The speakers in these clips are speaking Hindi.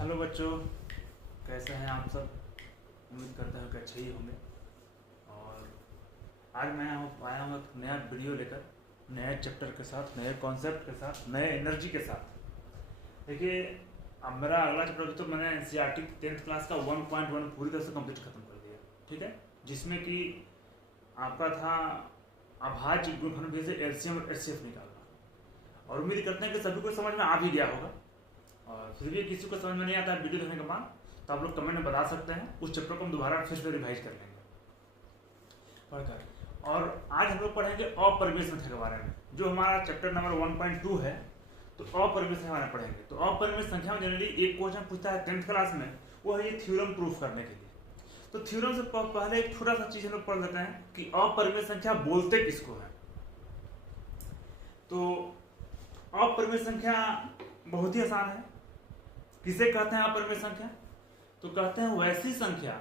हेलो बच्चों, कैसे हैं आप सब। उम्मीद करता हूँ कि अच्छे ही होंगे। और आज मैं आया हूँ एक नया वीडियो लेकर, नए चैप्टर के साथ, नए कॉन्सेप्ट के साथ, नए एनर्जी के साथ। देखिए, अब मेरा अगला चैप्टर तो मैंने एनसीईआरटी 10th क्लास का 1.1 पूरी तरह से कंप्लीट खत्म कर दिया, ठीक है। जिसमें कि आपका था अभाज्य गुणनफल से एलसीएम और एचसीएफ निकालना। और उम्मीद करते हैं कि सभी को समझ में आ भी गया होगा। और फिर भी किसी को समझ में नहीं आता है वीडियो देखने के बाद, तो आप लोग कमेंट में बता सकते हैं। उस चैप्टर को हम दोबारा फिर से रिवाइज कर लेंगे पढ़कर। और आज हम लोग पढ़ेंगे अपरिमेय संख्या के बारे में, जो हमारा चैप्टर नंबर 1.2 है। तो अपरिमेय संख्या हमारे पढ़ेंगे। तो अपरिमेय संख्या में जनरली एक क्वेश्चन पूछता है 10th क्लास में, वो है ये थ्योरम प्रूफ करने के लिए। तो थ्योरम से पहले एक छोटा सा चीज हम लोग पढ़ लेते हैं कि अपरिमेय संख्या बोलते किसको है। तो अपरिमेय संख्या बहुत ही आसान है। किसे कहते हैं अपरिमेय संख्या? तो कहते हैं वैसी संख्या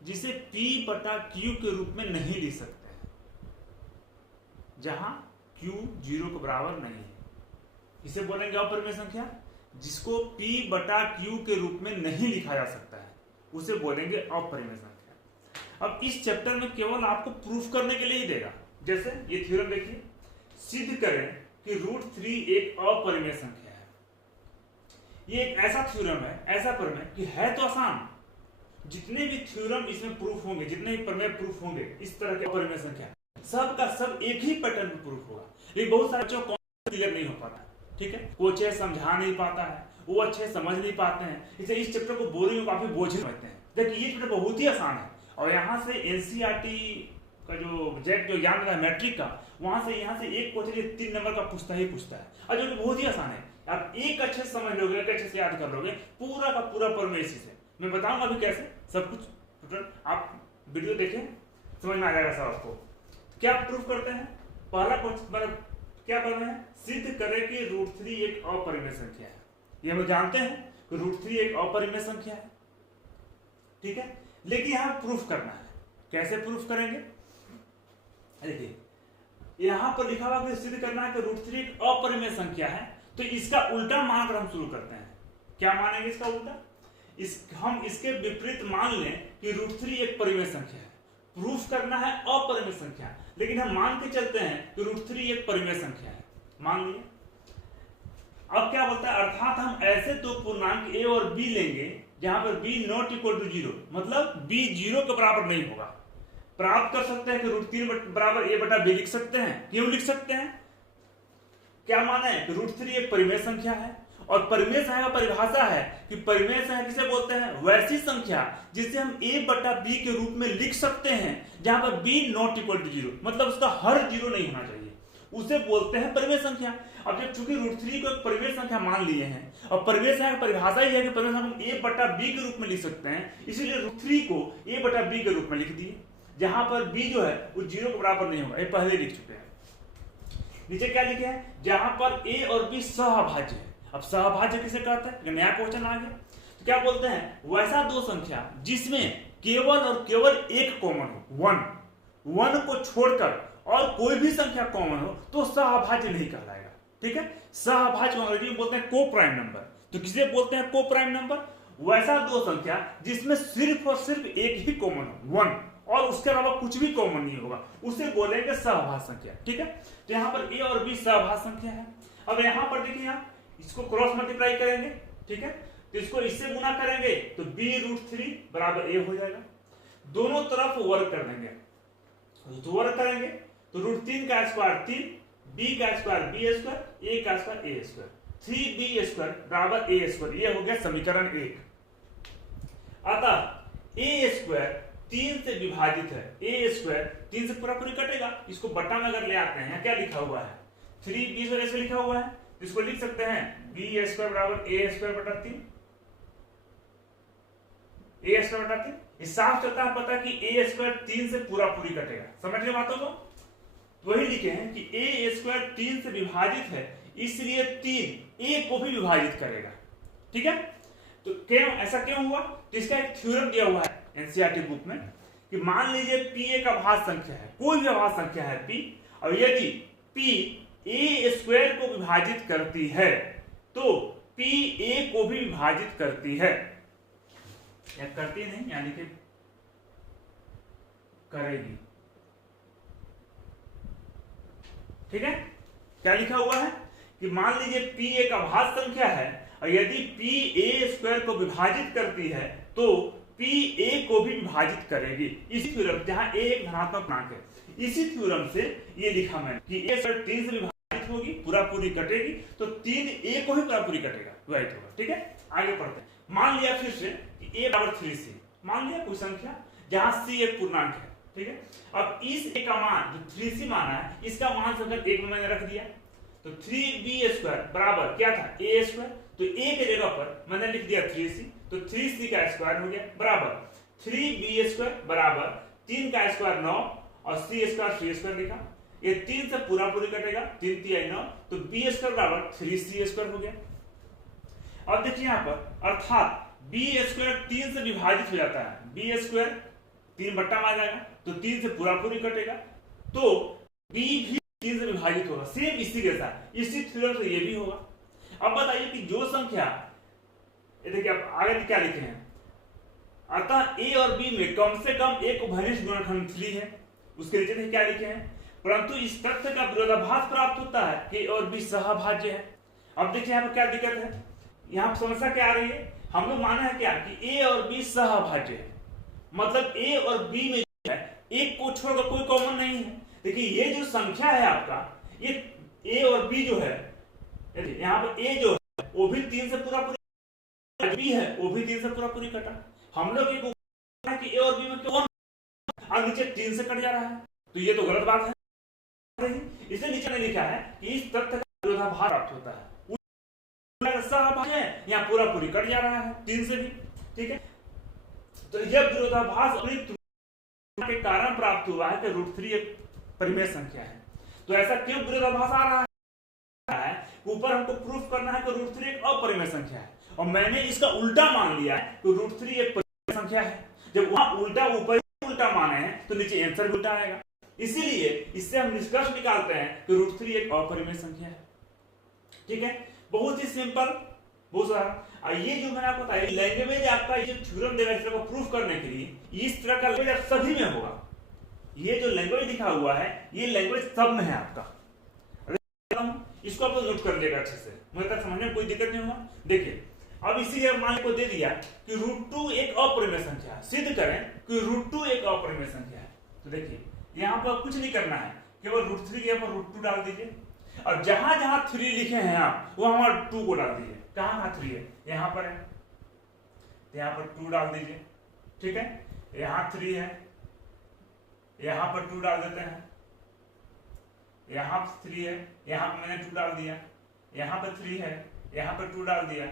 जिसे P बटा Q के रूप में नहीं लिख सकते हैं, जहां Q 0 के बराबर नहीं है। इसे बोलेंगे अपरिमेय संख्या। जिसको P बटा Q के रूप में नहीं लिखा जा सकता है, उसे बोलेंगे अपरिमेय संख्या। अब इस चैप्टर में केवल आपको प्रूफ करने के लिए ही देगा। जैसे ये थ्योरम देखिए, सिद्ध करें कि √3 एक अपरिमेय संख्या है। ये एक ऐसा थ्योरम है, ऐसा प्रमेय कि है तो आसान। जितने भी थ्योरम इसमें प्रूफ होंगे, जितने भी प्रमेय प्रूफ होंगे इस तरह के अपरिमेय संख्या, सब का सब एक ही पैटर्न में प्रूफ होगा। लेकिन बहुत सारे बच्चों को क्लियर नहीं हो पाता, ठीक है। वो अच्छे समझा नहीं पाता है, वो अच्छे समझ नहीं पाते हैं, इसलिए इस चैप्टर को बोरिंग काफी बोझिल समझते हैं। देखिए, ये चैप्टर बहुत ही आसान है। और यहाँ से एनसीईआरटी का जो ज्ञान है मैट्रिक का, वहां से यहाँ से एक क्वेश्चन 3 नंबर का पूछता ही पूछता है, और जो बहुत ही आसान है। आप एक अच्छे से समझ लोगे, एक अच्छे से याद कर लोगे, पूरा का पूरा प्रमेय इसी से। मैं बताऊंगा अभी कैसे सब कुछ। आप वीडियो देखें, समझ में आ जाएगा सब आपको। क्या प्रूफ करते हैं? पहला क्वेश्चन क्या कर रहे हैं? सिद्ध करें कि √3 एक अपरिमेय संख्या है। ये हम जानते हैं कि √3 एक अपरिमेय संख्या है, ठीक है। लेकिन यहां प्रूफ करना है। कैसे प्रूफ करेंगे? देखिए, यहां पर लिखा हुआ कि सिद्ध करना है कि √3 एक अपरिमेय संख्या है। तो इसका उल्टा मानकर हम शुरू करते हैं। क्या मानेंगे इसका उल्टा? हम इसके विपरीत मान लें कि √3 एक परिमेय संख्या है। प्रूफ करना है अपरिमेय संख्या, लेकिन हम मान के चलते हैं कि √3 एक परिमेय संख्या है। मान लिए। अब क्या बोलता है? अर्थात हम ऐसे दो पूर्णांक a और b लेंगे जहां पर b नॉट इक्वल टू 0, मतलब b 0 के बराबर नहीं होगा। प्राप्त कर सकते हैं कि √3 बराबर a बटा b लिख सकते हैं। क्यों लिख सकते हैं? क्या माने कि √3 एक परिमेय संख्या है। और परिमेय संख्या का परिभाषा है कि परिमेय संख्या किसे बोलते हैं? वैसी संख्या जिसे हम a बटा b के रूप में लिख सकते हैं, जहां पर b नॉट इक्वल टू 0, मतलब उसका हर 0 नहीं होना चाहिए, उसे बोलते हैं परिमेय संख्या। अब जब चूंकि √3 को एक परिमेय संख्या मान लिए हैं, और परिमेय संख्या की परिभाषा ही है कि परिमेय संख्या हम a बटा b के रूप में लिख सकते हैं, इसीलिए √3 को a बटा b के रूप में लिख दिए, जहां पर b जो है वो 0 के बराबर नहीं होगा। ये पहले लिख चुके हैं। नीचे क्या लिखे हैं? जहां पर a और b सहअभाज्य है। अब सहअभाज्य किसे कहते हैं? नया क्वेश्चन आ गया। तो क्या बोलते हैं? वैसा दो संख्या जिसमें केवल और केवल एक कॉमन हो, 1 को छोड़कर और कोई भी संख्या कॉमन हो, तो सहअभाज्य नहीं कहलाएगा, ठीक है। सहअभाज्य को अंग्रेजी में बोलते हैं को प्राइम नंबर। तो किसे बोलते हैं को प्राइम नंबर? वैसा दो संख्या जिसमें सिर्फ और सिर्फ एक ही कॉमन हो, 1, और उसके अलावा कुछ भी कॉमन नहीं होगा, उसे बोलेंगे सहअभाज्य संख्या, ठीक है। तो यहाँ पर a और b सहअभाज्य संख्या है। अब यहाँ पर देखिए, यहाँ इसको क्रॉस मल्टीप्लाई करेंगे, ठीक है। तो इसको इससे गुना करेंगे तो b √3 बराबर a हो जाएगा। दोनों तरफ वर्ग कर देंगे, तो वर्ग करेंगे तो √3 का स्क्वायर 3, b का स्क्वायर b स्क्वायर, a का square a square, 3b square बराबर a स्क्वायर। ये हो गया समीकरण 1। अतः a स्क्वायर 3 से विभाजित है। a स्क्वायर 3 से पूरा पूरी कटेगा। इसको बटा में अगर ले आते हैं, क्या लिखा हुआ है? 3b स्क्वायर ऐसे लिखा हुआ है, इसको लिख सकते हैं b स्क्वायर बराबर a स्क्वायर बटा 3, a स्क्वायर बटा 3। इस साफ चलता है पता कि a स्क्वायर 3 से पूरा पूरी कटेगा। समझ रहे बातों को? तो वही लिखे हैं कि a स्क्वायर 3 से विभाजित है, इसलिए 3 a को भी विभाजित करेगा, ठीक है। तो क्यों ऐसा क्यों हुआ? तो इसका एक थ्योरम दिया हुआ है एनसीईआरटी बुक में कि मान लीजिए p एक अभाज्य संख्या है, कोई भी अभाज्य संख्या है p, और यदि p a स्क्वायर को विभाजित करती है, तो P A को भी विभाजित करती है, या करती नहीं यानी कि करेगी। ठीक है, क्या लिखा हुआ है कि मान लीजिए P एक अभाज्य संख्या है और यदि P A स्क्वायर को विभाजित करती है तो P A को भी विभाजित करेगी। इसी थ्योरम, जहां A एक धनात्मक पूर्णांक है, इसी थ्योरम से ये लिखा मैंने कि A स्क्वायर 3 से विभाजित होगी, पूरा पूरी कटेगी, तो 3A को भी पूरा पूरी कटेगा, विभाजित होगा। ठीक है, आगे पढ़ते हैं। मान लिया फिर से कि A बराबर 3C, मान लिया कोई संख्या जहां C एक पूर्णांक है। ठीक है, अब इस A का मान जो 3C माना है, इसका मान संख्या 1 में मैंने रख दिया, तो 3B स्क्वायर बराबर क्या था A स्क्वायर, तो A के जगह पर मैंने लिख दिया 3C, तो 3C का स्क्वायर हो गया बराबर 3B स्क्वायर बराबर 3 का स्क्वायर 9 और C स्क्वायर 3 स्क्वायर लिखा, ये 3 से पूरा पूरी कटेगा, 3 3 9, तो B स्क्वायर बराबर 3C स्क्वायर हो गया। और देखिए यहाँ पर अर्थात B स्क्वायर 3 से विभाजित हो जाता है, B स्क्वायर 3 बट्टा में आ जाएगा, तो 3 से पूरा पूरी कटेगा, तो B भी 3 से विभाजित होगा, सेम इसी के साथ, इसी थ्योरम से ये भी होगा। अब बताइए कि जो संख्या, ये देखिए आप आगे क्या लिखे हैं, अतः A और B में कम से कम एक उभयनिष्ठ गुणनखंड 3 है, उसके नीचे देखिए क्या लिखे हैं, परंतु इस तथ्य का विरोधाभास प्राप्त होता है कि A और B सहभाज्य है। अब देखिए यहाँ पर क्या दिक्कत है, यहाँ समस्या क्या आ रही है, हम लोग माना है क्या कि A और B सहभाज्य है, मतलब A और B में जो है एक को छोड़कर कोई कॉमन नहीं है। देखिए ये जो संख्या है आपका, ये A और B जो है, यहाँ पर A जो है वो भी 3 से पूरा पूरी, B है वो भी 3 से पूरा पूरी कटा, हम लोग एक कि A और B में क्यों और नीचे 3 से कट जा रहा है, तो ये तो गलत बात है। इसलिए नीचे ने लिखा है कि इस तथ्य का विरोधाभास प्राप्त होता है, यहाँ पूरा पूरी कट जा रहा है 3 से भी। ठीक है, तो यह विरोधाभास के कारण प्राप्त हुआ है कि √3 एक परिमेय संख्या है। तो ऐसा क्यों विरोधाभास आ रहा है, ऊपर हमको प्रूफ करना है कि √3 एक अपरिमेय संख्या है, और मैंने इसका उल्टा मान लिया है कि √3 एक परिमेय संख्या है। जब वहां उल्टा ऊपर उल्टा माने हैं तो नीचे आंसर भी उल्टा आएगा, इसीलिए इससे हम निष्कर्ष निकालते हैं कि √3 एक अपरिमेय संख्या है। ठीक है, बहुत ही सिंपल, बहुत सारा। ये जो मैंने आपको बताया लैंग्वेज आपका, ये जो थ्योरम देगा इस तरह को प्रूफ करने के लिए, इस तरह का लैंग्वेज सभी में होगा। ये जो लैंग्वेज लिखा हुआ है ये लैंग्वेज सब में है आपका, इसको आप नोट कर लेगा अच्छे से, मुझे तक समझने में कोई दिक्कत नहीं होगा। देखिए अब इसी मान को दे दिया कि √2 एक अपरिमेय संख्या है, सिद्ध करें कि √2 एक अपरिमेय संख्या है। तो देखिए यहाँ पर कुछ नहीं करना है, केवल √3 के यहाँ पर √2 डाल दीजिए, और जहां जहां 3 लिखे हैं आप वहां 2 को डाल दीजिए। कहां 3 है, यहाँ पर है, तो यहाँ पर 2 डाल दीजिए। ठीक है, यहाँ 3 है, यहाँ पर 2 डाल देते हैं, यहाँ 3 है, यहाँ पर मैंने 2 डाल दिया, यहाँ पर 3 है, यहाँ पर 2 डाल दिया,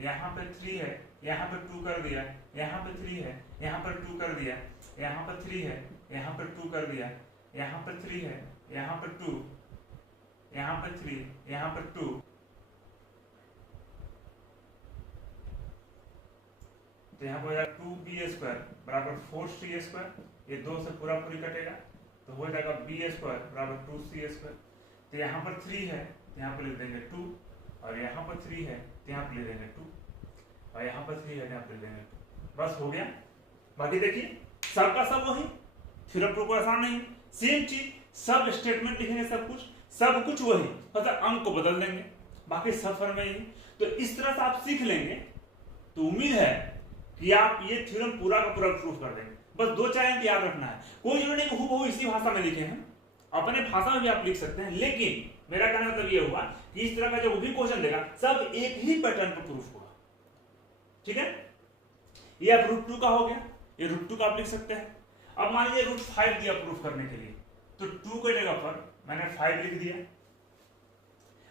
यहाँ पर 3 है, यहाँ पर 2 कर दिया, यहाँ पर 3 है, यहाँ पर 2 कर दिया, यहाँ पर 3 है, यहाँ पर 2 कर दिया, यहाँ पर 3 है, यहाँ पर 2, यहाँ पर 3, यहाँ पर 2, तो यहाँ पर 2B स्क्वायर बराबर 4C स्क्वायर, ये 2 से पूरा पूरी कटेगा, तो हो जाएगा B स्क्वायर बराबर 2C स्क्वायर। तो यहाँ पर 3 है, यहाँ पर लिख देंगे 2, और यहाँ पर 3 है, यहाँ पर लिख देंगे 2, और यहाँ पर 3 है, यहाँ पर लिख देंगे 2। बस हो गया। बाकी देखिए सबका सब वही, थ्योरम प्रूफ आसान नहीं, सेम चीज, सब स्टेटमेंट लिखेंगे, सब कुछ वही, मतलब अंक को बदल देंगे, बाकी सफर में ही। तो इस तरह से आप सीख लेंगे तो उम्मीद है कि आप ये थ्योरम पूरा का पूरा प्रूफ कर देंगे। बस 2-4 अंक याद रखना है, कोई जरूरी नहीं कि हूबहू इसी भाषा में लिखे हैं, अपने भाषा में भी आप लिख सकते हैं, लेकिन मेरा कहना मतलब ये हुआ कि इस तरह का जो भी क्वेश्चन देगा सब एक ही पैटर्न पर प्रूफ होगा। ठीक है, ये अब √2 का हो गया, ये √2 का आप लिख सकते हैं। अब मान लीजिए √5 दिया प्रूफ करने के लिए, तो 2 के जगह पर मैंने 5 लिख दिया।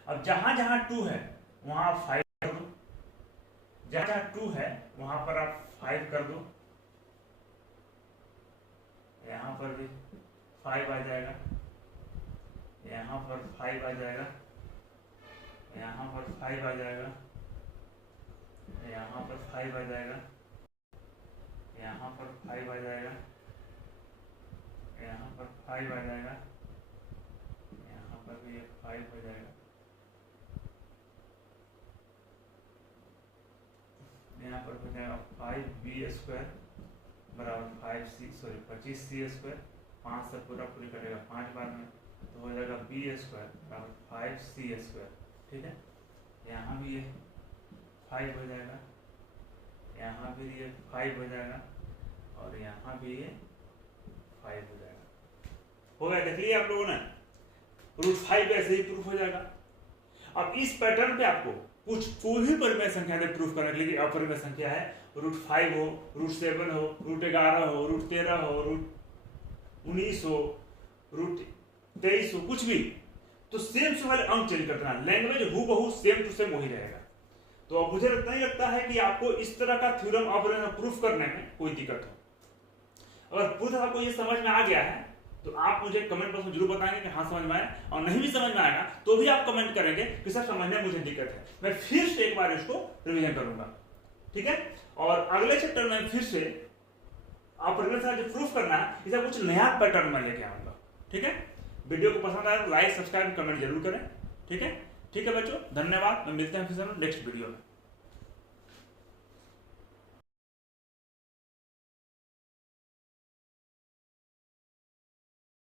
अब जहां जहां 2 है वहां आप 5 कर दो, जहां जहां 2 है वहां पर आप 5 कर दो, यहां पर भी 5 आ जाएगा, यहां पर 5 आ जाएगा, यहां पर 5 आ जाएगा, यहां पर 5 आ जाएगा, यहां पर 5 आ जाएगा, यहाँ पर 5 आ जाएगा, यहाँ पर भी 5 हो जाएगा, यहाँ पर हो जाएगा 5b² बराबर 25c², 5 से पूरा पूरी कटेगा 5 बार में, तो हो जाएगा b² बराबर 5c²। ठीक है, यहाँ भी ये 5 हो जाएगा, यहाँ भी ये 5 हो जाएगा, और यहाँ भी ये 5 हो जाएगा। हो गया, देख लिया आप लोगों ने, √5 ऐसे ही प्रूफ हो जाएगा। अब इस पैटर्न पे आपको कुछ कोई भी परिमेय संख्या में प्रूफ करने के लिए अपरिमेय संख्या है, √5 हो, √7 हो, √11 हो, √13 हो, √19 हो, √23 हो, कुछ भी, तो सेम से वाले अंक चेंज कर देना, लैंग्वेज हूबहू सेम टू सेम वही रहेगा। तो अब मुझे नहीं लगता है कि आपको इस तरह का थ्योरम अपरिमेय प्रूफ करने में कोई दिक्कत हो। अगर पूरा आपको ये समझ में आ गया है तो आप मुझे कमेंट बॉक्स में जरूर बताएंगे कि हाँ समझ में आया, और नहीं भी समझ में आएगा तो भी आप कमेंट करेंगे कि सर समझने में मुझे दिक्कत है, मैं फिर से एक बार इसको रिवीजन करूंगा। ठीक है, और अगले चैप्टर में फिर से अपरिमेय संख्या जो प्रूफ करना है इसे कुछ नया पैटर्न में लेके आऊंगा। ठीक है, वीडियो को पसंद आया तो लाइक, सब्सक्राइब, कमेंट जरूर करें। ठीक है बच्चों, धन्यवाद। मैं मिलते हैं फिर से नेक्स्ट वीडियो में।